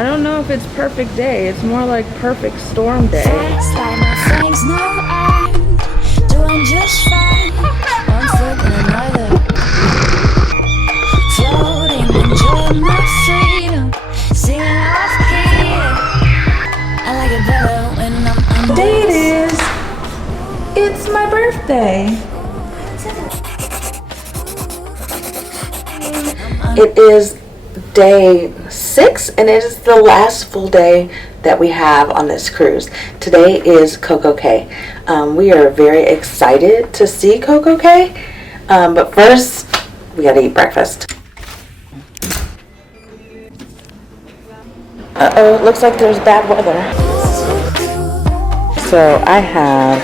I don't know if it's perfect day. It's more like perfect storm day. Thanks, no, I'm doing just fine. One foot in another. Floating, enjoying my freedom. Singing off key. I like it better when I'm Day it is. It's my birthday. It is day 6 and it is the last full day that we have on this cruise. Today is COCO CAY. We are very excited to see COCO CAY, but first we gotta eat breakfast. Uh-oh, looks like there's bad weather. So I have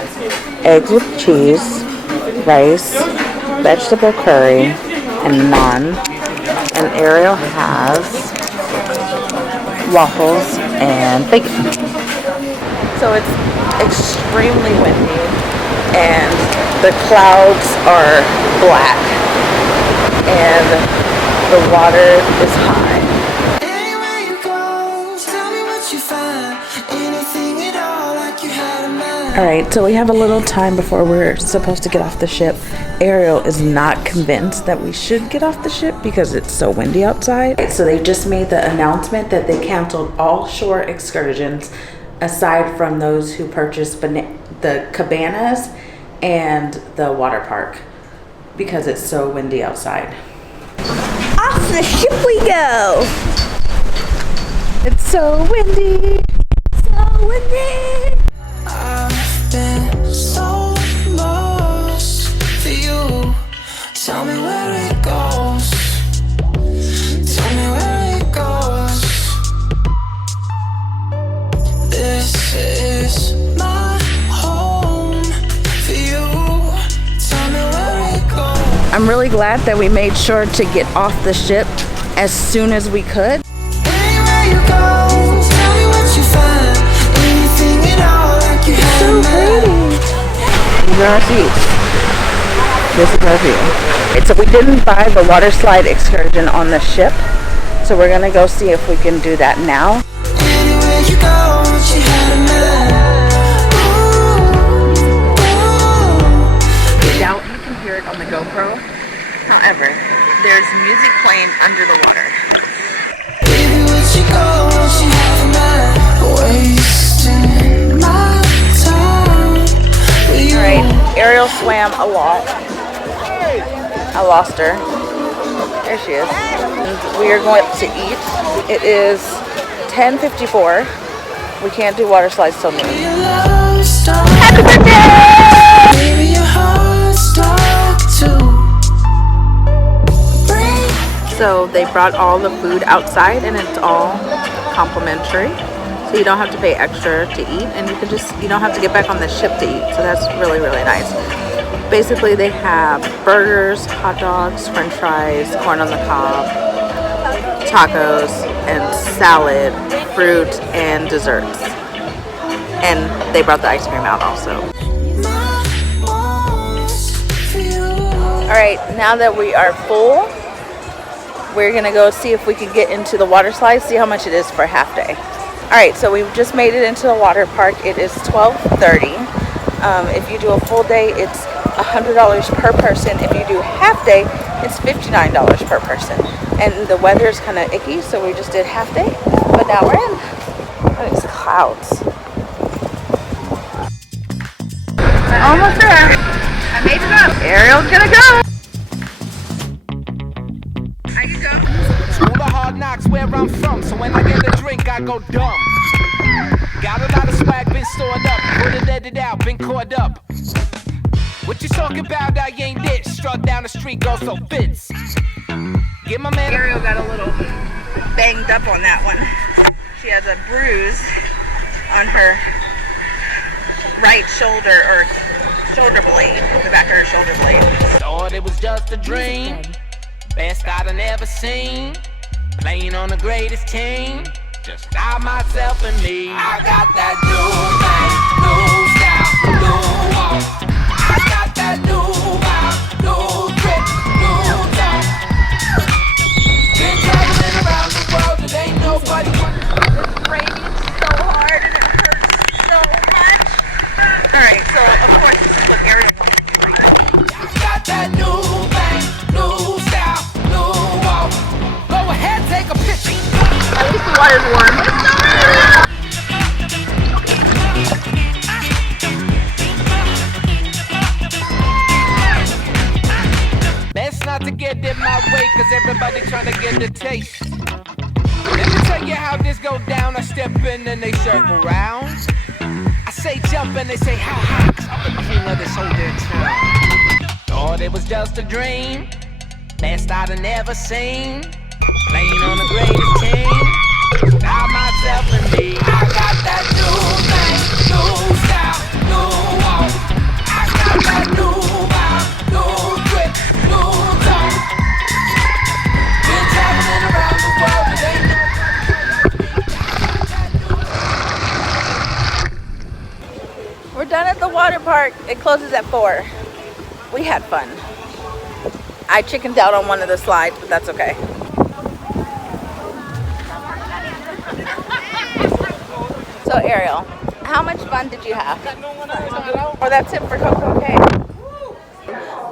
eggs with cheese, rice, vegetable curry, and naan. And Ariel has waffles and bacon. So it's extremely windy and the clouds are black and the water is high. Anywhere you go, tell me what you find. Anything at all like you had a mind. Alright, so we have a little time before we're supposed to get off the ship. Ariel is not convinced that we should get off the ship because it's so windy outside. So they just made the announcement that they canceled all shore excursions aside from those who purchased the cabanas and the water park because it's so windy outside. Off the ship we go! It's so windy! So windy! I've been so lost for you. Tell me where it goes. Tell me where it goes. This is my home for you. Tell me where it goes. I'm really glad that we made sure to get off the ship as soon as we could. Anywhere you go, tell me what you find. Anything at all like you had So a mind. pretty. These are our seats. This is our view. Okay, so we didn't buy the water slide excursion on the ship, so we're gonna go see if we can do that now. Anywhere you go, you had a mind. I doubt you can hear it on the GoPro. However, there's music playing under the water. Baby, would you go, you have a mind. Wasting my time with you. Alright, Ariel swam a lot. I lost her. There she is. And we are going to eat. It is 10:54. We can't do water slides till noon. Your love stuck. Happy birthday! Baby, your heart stuck too. Break. So they brought all the food outside and it's all complimentary. So you don't have to pay extra to eat and you don't have to get back on the ship to eat. So that's really, really nice. Basically they have burgers, hot dogs, french fries, corn on the cob, tacos, and salad, fruit, and desserts. And they brought the ice cream out also. Alright, now that we are full, we're gonna go see if we can get into the water slide, see how much it is for a half day. Alright, so we've just made it into the water park. It is 12:30. If you do a full day, it's $100 per person. If you do half day, it's $59 per person. And the weather is kind of icky, so we just did half day. But now we're in. Oh, it's clouds. Almost there. I made it up. Ariel's gonna go. I can go. School of hard knocks where I'm from, so when I get a drink, I go dumb. Got a lot of swag, been stored up, put it, let it out, been caught up. What you talking about? I ain't it. Struck down the street, go so fits. Get my man. Ariel got a little banged up on that one. She has a bruise on her right shoulder or shoulder blade, the back of her shoulder blade. Thought it was just a dream. Best I'd have never seen. Playing on the greatest team. Just I, myself, and me. I got that new thing, new style, new walk. I got that new vibe, new grip, new time. Been traveling around the world, it ain't nobody. water's warm. Best not to get in my way, cause everybody trying to get the taste. Let me tell you how this go down. I step in and they circle round. I say jump and they say how high, cause I'm the king of this whole damn town. Thought it was just a dream, best I'd have never seen. Playing on the greatest team, I myself and me. I got that new thing, new style, new walk. I got that new vibe, new grip, new tone. Been traveling around the world, it ain't We're done at the water park. It closes at 4. We had fun. I chickened out on one of the slides, but that's okay. So Ariel, how much fun did you have? Or that's it for COCO CAY.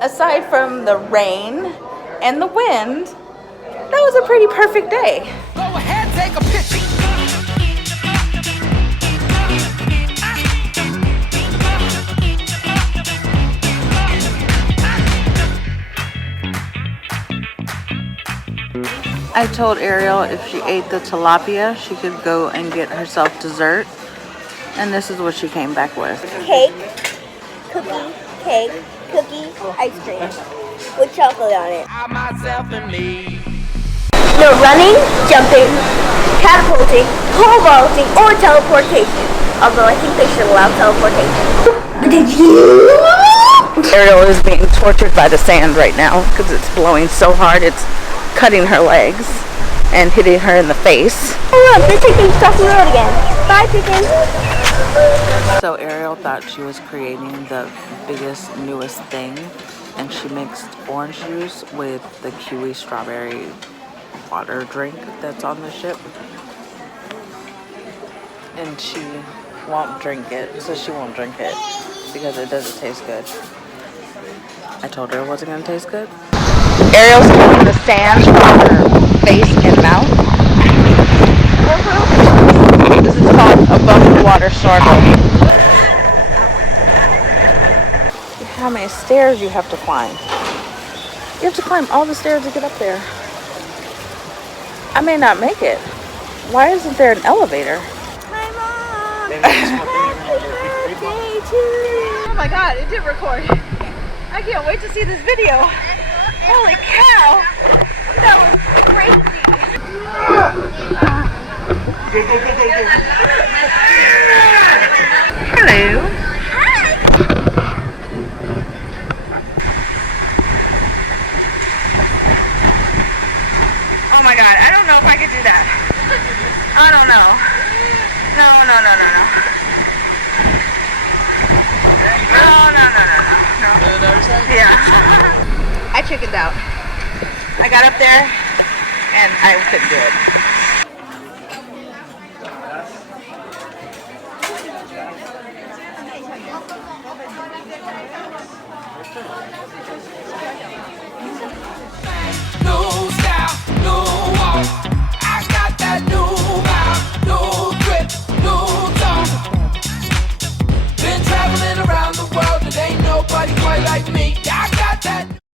Aside from the rain and the wind, that was a pretty perfect day. go ahead, take a picture. I told Ariel if she ate the tilapia, she could go and get herself dessert. And this is what she came back with. Cake, cookie, ice cream with chocolate on it. I myself and me. No running, jumping, catapulting, pole vaulting, or teleportation. Although I think they should allow teleportation. But did you? Ariel is being tortured by the sand right now because it's blowing so hard it's cutting her legs and hitting her in the face. Oh look, they're taking stuff on the road again. Bye, chickens. So Ariel thought she was creating the biggest, newest thing, and she mixed orange juice with the kiwi strawberry water drink that's on the ship. And she won't drink it, so she won't drink it because it doesn't taste good. I told her it wasn't going to taste good. Ariel's pulling the sand from her face and mouth. This is called above the water snorkel. How many stairs you have to climb? You have to climb all the stairs to get up there. I may not make it. Why isn't there an elevator? Hi, Mom. Happy birthday to you. Oh my god, it did record. I can't wait to see this video. Holy cow! That was crazy. Hello. Hi. Oh my god, I don't know if I could do that. I don't know. No. No. Yeah. I chickened out. I got up there and I couldn't do it. New style, new walk. I got that new vibe, new grip, new tone. Been traveling around the world, and ain't nobody quite like me.